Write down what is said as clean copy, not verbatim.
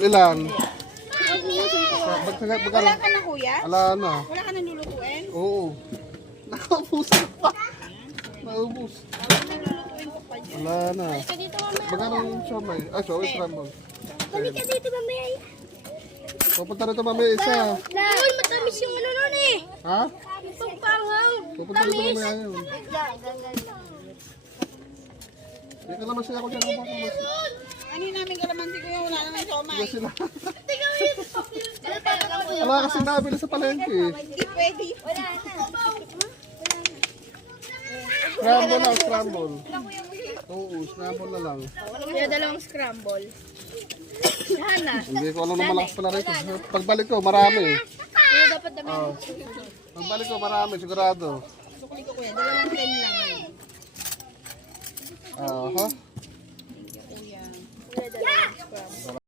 Ilan? Wala ka na kuya? Ala na. Wala ka na lulutuin? Oo. Nakaubos na pa. Naubos. Wala na. Magkano yung siomay? Ay, siomay scramble. Balik ka dito mamaya. Pupunta na ito mamaya isa. Uy, matamis yung ano nun eh. Ha? Itong panghang. Pupunta na ito mamaya yun. Hindi ka naman siya ako dyan. Ano yung namin kalamansi kuya? Wala naman somay. Hindi sila. Wala kasi nabili sa palengke. Hindi pwede. Wala na. Scramble lang, scramble. Oo, scramble na lang. Kaya dalawang scramble. Hana. Hindi ko alam na malakas pala rito. Pagbalik ko, marami. Kaya dapat dami. Oh. Pagbalik ko, marami, sigurado. Sukli ko kuya. 2 pen lang. Aha. Kuya. Kaya dalawang scramble.